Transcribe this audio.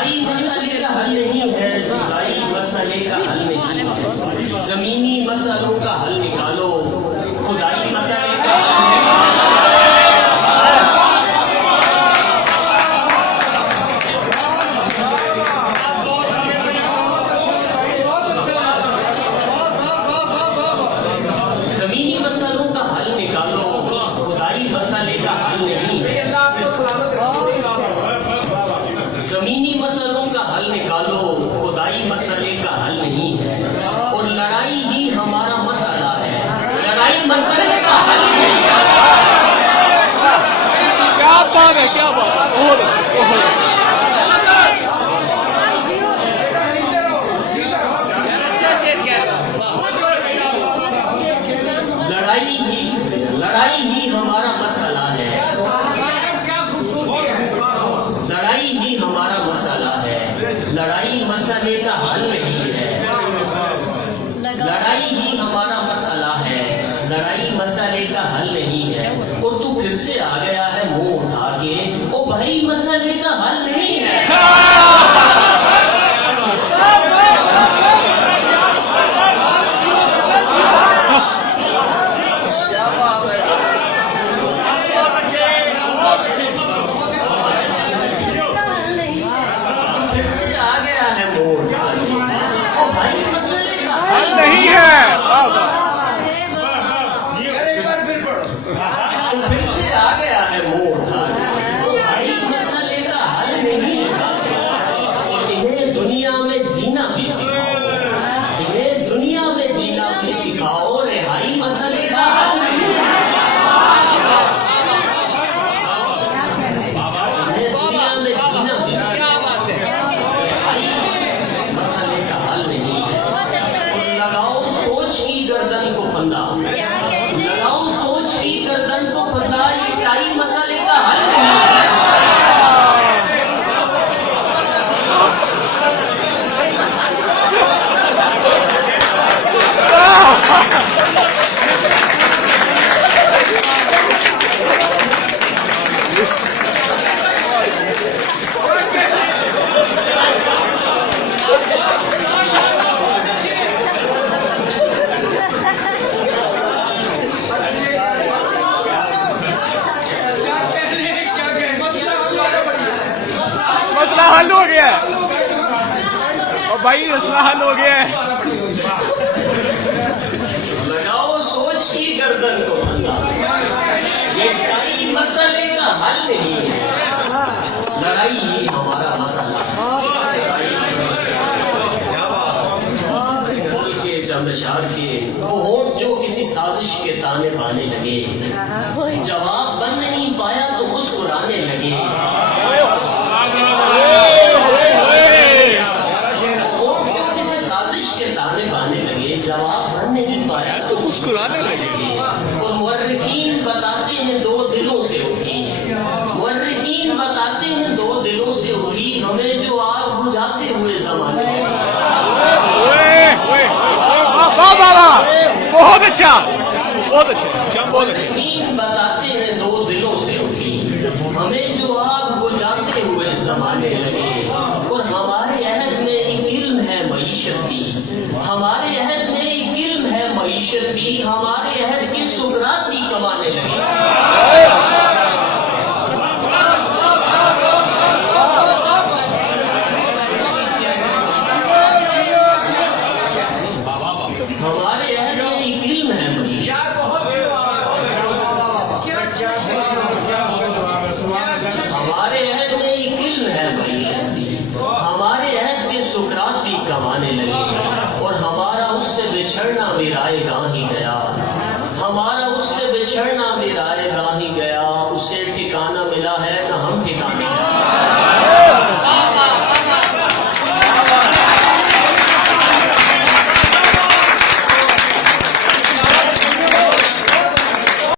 जुदाई मसले का हल नहीं है, जुदाई मसले का हल नहीं है। जमीनी मसलों का हल निकालो, खुदाई मसले का जमीनी मसलों का हल निकालो, खुदाई मसले का हल नहीं है। जमीनी मसलों का हल निकालो, खुदाई मसले का हल नहीं है। और लड़ाई ही हमारा मसला है, लड़ाई मसले का हल नहीं है। क्या बात है, क्या बात है, बहुत लड़ाई ही हमारा मसला है, लड़ाई ही हमारा मसला है। लड़ाई मसले का हल नहीं है, लड़ाई ही हमारा मसला है, लड़ाई मसले का हल नहीं है। और तू फिर से आ गया है मुंह उठा के, ओ भाई मसले का हल नहीं है। नहीं है। फिर से आ गया है मोड़, भाई मसले का हल नहीं है। इन्हें दुनिया में जीना भी सिखाओ, इन्हें दुनिया में जीना भी सिखाओ, रिहाई मसले का हल नहीं है। इन्हें दुनिया में जीना भी सिखाओ, रिहाई मसले का हल नहीं है। लगाओ सोच की गर्दन को फंदा, लगाओ सोच की गर्दन को फंदा, ये टाई मसले का हल नहीं है। मसला हल हो गया है। और भाई मसला हल हो गया है। लगाओ सोच की गर्दन को फंदा, ये टाई मसले का हल नहीं है। लड़ाई ही हमारा मसला के चंद्रशार के वो होठ जो किसी साजिश के ताने बाने लगे, जवाब बन नहीं पाया तो मुस्कुराने लगे। जवाब बन नहीं पाया तो मुस्कुराने लगे। और मुर्रिखीन बताते हैं दो दिलों से उठी, मुर्रिखीन बताते हैं दो दिलों से उठी, हमें जो आग बुझाते हुए जमाने। बहुत अच्छा, बहुत अच्छा, बहुत अच्छा। मुर्रिखीन बताते हैं दो दिलों से उठी, हमें जो आग बुझाते हुए जमाने लगे। और हमारे अहद में एक इल्म है मईशत की, हमारे अहद में एक इल्म है मईशत की, हमारे अहद की सुगराती कमाने लगे। हमारे अहद में एक इल्म है मईशत, हमारे अहद में एक इल्म है मईशत की, हमारे अहद के सुगराती कमाने लगे। और हमारा उससे बिछड़ना भी रायगां ही है।